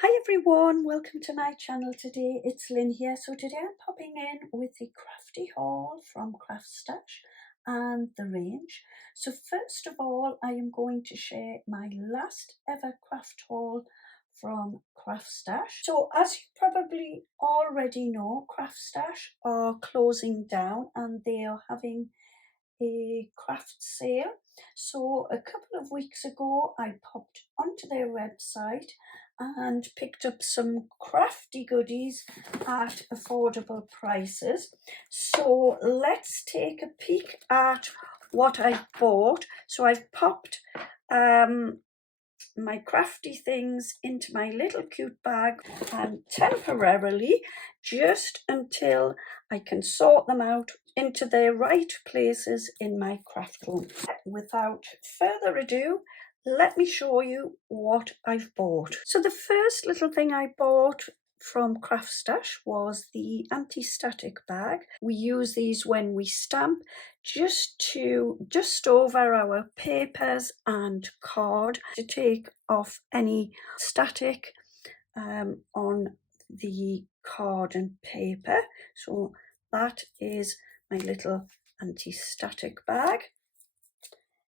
Hi everyone, welcome to my channel today. It's Lynn here. So today I'm popping in with the Crafty haul from Crafty and the range. So first of all, I am going to share my last ever craft haul from Crafty. So as you probably already know, Crafty are closing down and they are having a craft sale. So a couple of weeks ago I popped onto their website and picked up some crafty goodies at affordable prices. So let's take a peek at what I bought. So I've popped my crafty things into my little cute bag and temporarily, just until I can sort them out into their right places in my craft room. Without further ado, let me show you what I've bought. So the first little thing I bought from Crafty was the Antistatic Bag. We use these when we stamp, just to dust over our papers and card to take off any static on the card and paper. So that is my little anti-static bag.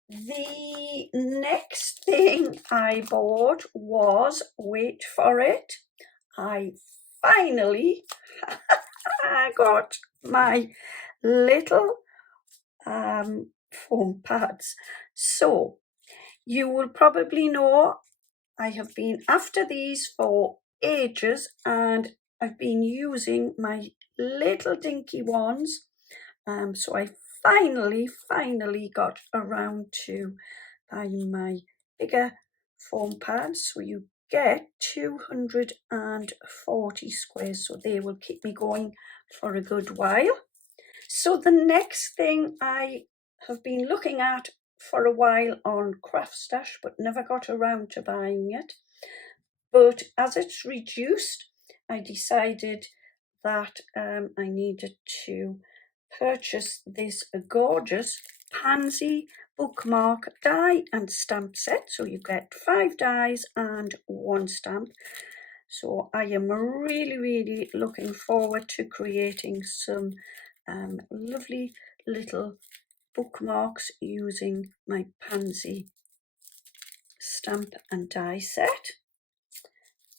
The next thing I bought was, wait for it, I finally got my little foam pads. So you will probably know I have been after these for ages and I've been using my little dinky ones. So I finally got around to buying my bigger foam pads. So you get 240 squares, so they will keep me going for a good while. So the next thing I have been looking at for a while on Crafty, but never got around to buying it. But as it's reduced, I decided that I needed to purchase this gorgeous pansy bookmark die and stamp set. So you get 5 dies and 1 stamp. So I am really looking forward to creating some lovely little bookmarks using my pansy stamp and die set.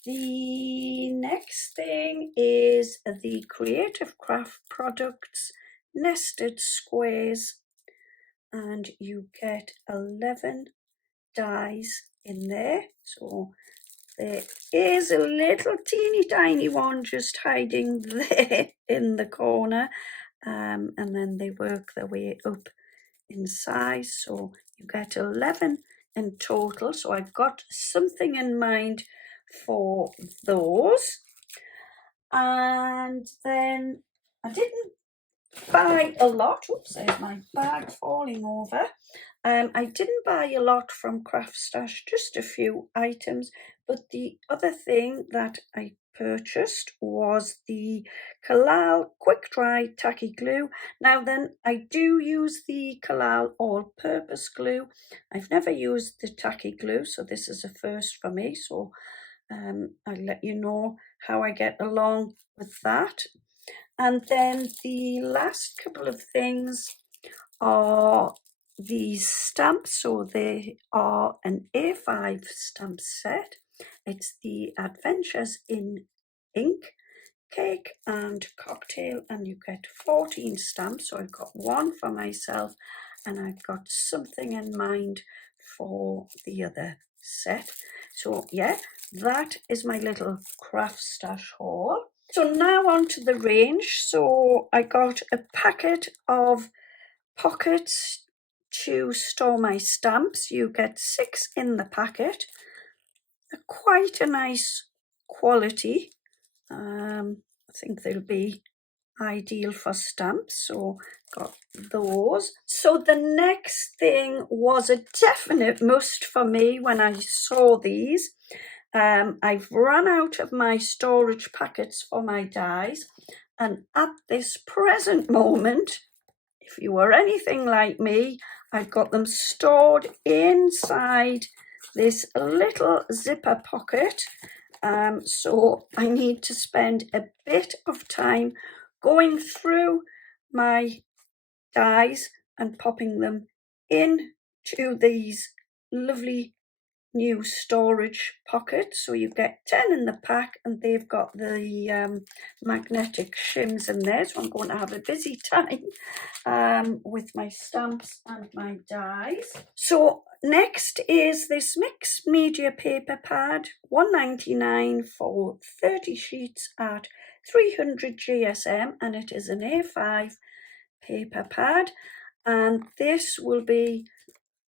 The next thing is the Creative Craft Products nested squares, and you get 11 dies in there. So there is a little teeny tiny one just hiding there in the corner, and then they work their way up in size. So you get 11 in total. So I've got something in mind for those. And then I didn't buy a lot. Oops, there's my bag falling over. I didn't buy a lot from Crafty, just a few items, but the other thing that I purchased was the Kalal quick dry tacky glue. Now then, I do use the Kalal all-purpose glue. I've never used the tacky glue, so this is a first for me. So I'll let you know how I get along with that. And then the last couple of things are these stamps. So they are an A5 stamp set. It's the Adventures in Ink, Cake and Cocktail, and you get 14 stamps. So I've got one for myself and I've got something in mind for the other set. So yeah, that is my little Crafty haul. So now on to the range. So I got a packet of pockets to store my stamps. You get 6 in the packet. Quite a nice quality. I think they'll be ideal for stamps, so got those. So the next thing was a definite must for me when I saw these. I've run out of my storage packets for my dies, and at this present moment, if you were anything like me, I've got them stored inside this little zipper pocket, so I need to spend a bit of time going through my dies and popping them into these lovely new storage pockets. So you get 10 in the pack, and they've got the magnetic shims in there, so I'm going to have a busy time with my stamps and my dies. So next is this mixed media paper pad, $1.99 for 30 sheets at 300 GSM, and it is an A5 paper pad, and this will be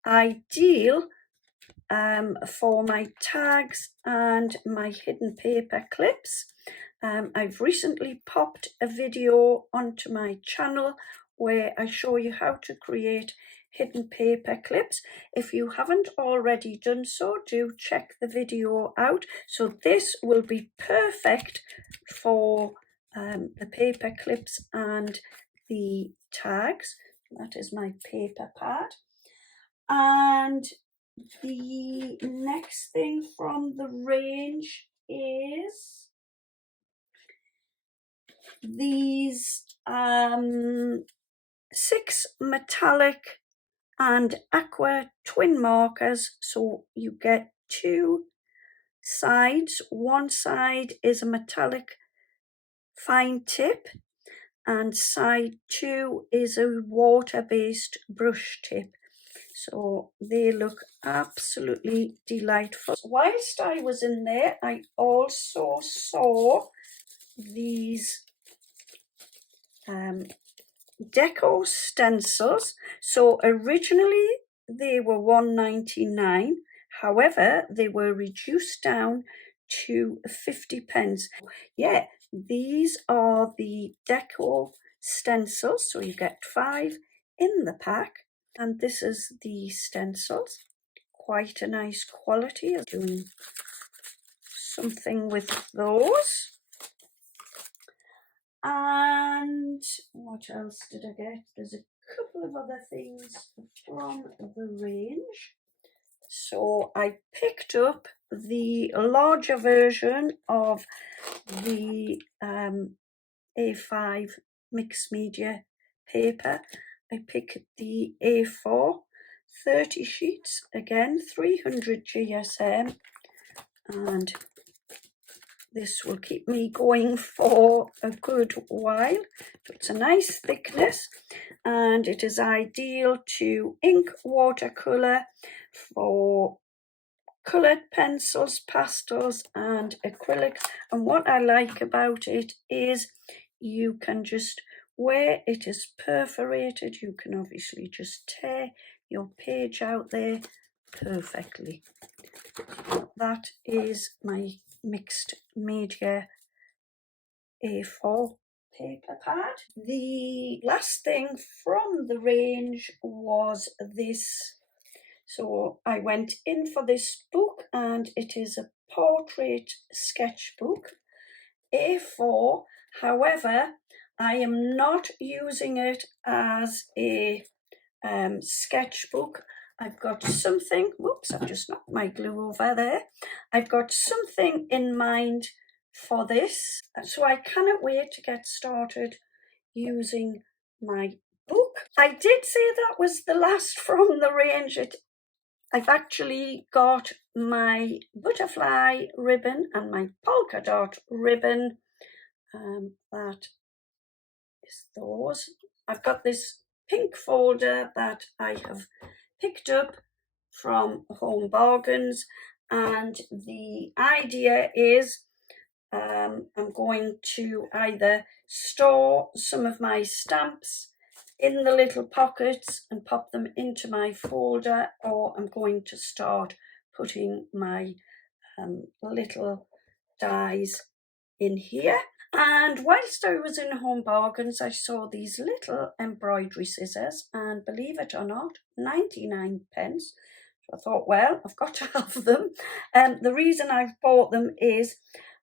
ideal for my tags and my hidden paper clips. I've recently popped a video onto my channel where I show you how to create hidden paper clips. If you haven't already done so, do check the video out. So this will be perfect for the paper clips and the tags. That is my paper pad. And the next thing from the range is these 6 metallic and aqua twin markers. So you get 2 sides. One side is a metallic fine tip, and side 2 is a water-based brush tip. So they look absolutely delightful. Whilst I was in there, I also saw these Deco Stencils. So originally they were $1.99. However, they were reduced down to 50p. Yeah, these are the Deco Stencils. So you get 5 in the pack. And this is the stencils, quite a nice quality. I'm doing something with those. And what else did I get? There's a couple of other things from the range. So I picked up the larger version of the A5 mixed media paper. I picked the A4 30 sheets, again 300 GSM, and this will keep me going for a good while. It's a nice thickness, and it is ideal to ink watercolour, for coloured pencils, pastels and acrylics. And what I like about it is you can just, where it is perforated, you can obviously just tear your page out there perfectly. That is my mixed media A4 paper pad. The last thing from the range was this. So I went in for this book, and it is a portrait sketchbook, A4. However, I am not using it as a sketchbook. I've got something, whoops, I've just knocked my glue over there. I've got something in mind for this, so I cannot wait to get started using my book. I did say that was the last from the range. I've actually got my butterfly ribbon and my polka dot ribbon. That is those. I've got this pink folder that I have picked up from Home Bargains, and the idea is I'm going to either store some of my stamps in the little pockets and pop them into my folder, or I'm going to start putting my little dies in here. And whilst I was in Home Bargains, I saw these little embroidery scissors, and believe it or not, 99p. So I thought, well, I've got to have them. The reason I've bought them is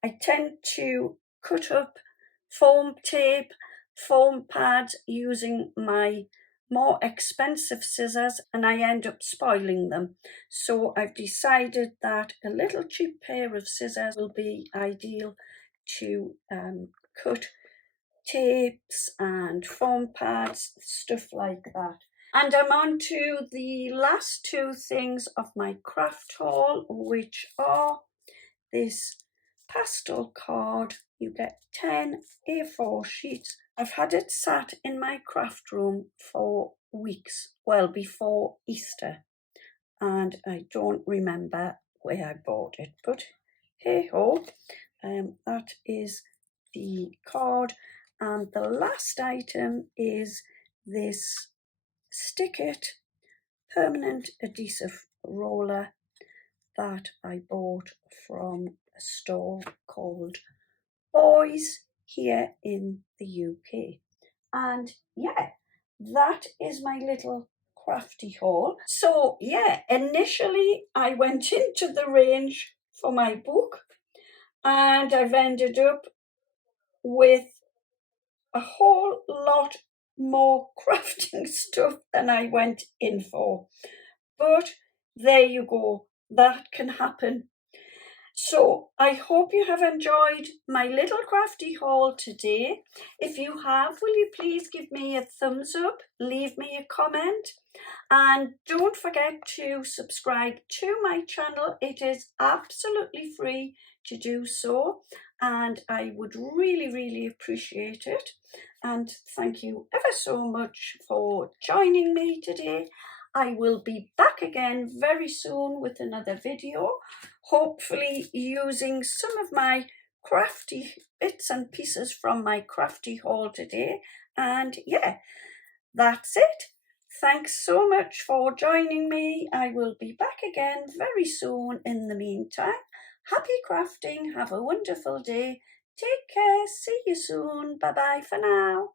I tend to cut up foam tape, foam pads using my more expensive scissors and I end up spoiling them. So I've decided that a little cheap pair of scissors will be ideal to cut tapes and foam pads, stuff like that. And I'm on to the last two things of my craft haul, which are this pastel card. You get 10 A4 sheets. I've had it sat in my craft room for weeks, well before Easter, and I don't remember where I bought it, but hey ho, that is the card. And the last item is this Stick It permanent adhesive roller that I bought from a store called Boys here in the UK. And yeah, that is my little crafty haul. So yeah, initially I went into the range for my book and I've ended up with a whole lot more crafting stuff than I went in for. But there you go, that can happen. So I hope you have enjoyed my little crafty haul today. If you have, will you please give me a thumbs up, leave me a comment, and don't forget to subscribe to my channel. It is absolutely free to do so, and I would really appreciate it. And thank you ever so much for joining me today. I will be back again very soon with another video, hopefully using some of my crafty bits and pieces from my crafty haul today. And yeah, that's it. Thanks so much for joining me. I will be back again very soon. In the meantime, happy crafting. Have a wonderful day. Take care. See you soon. Bye bye for now.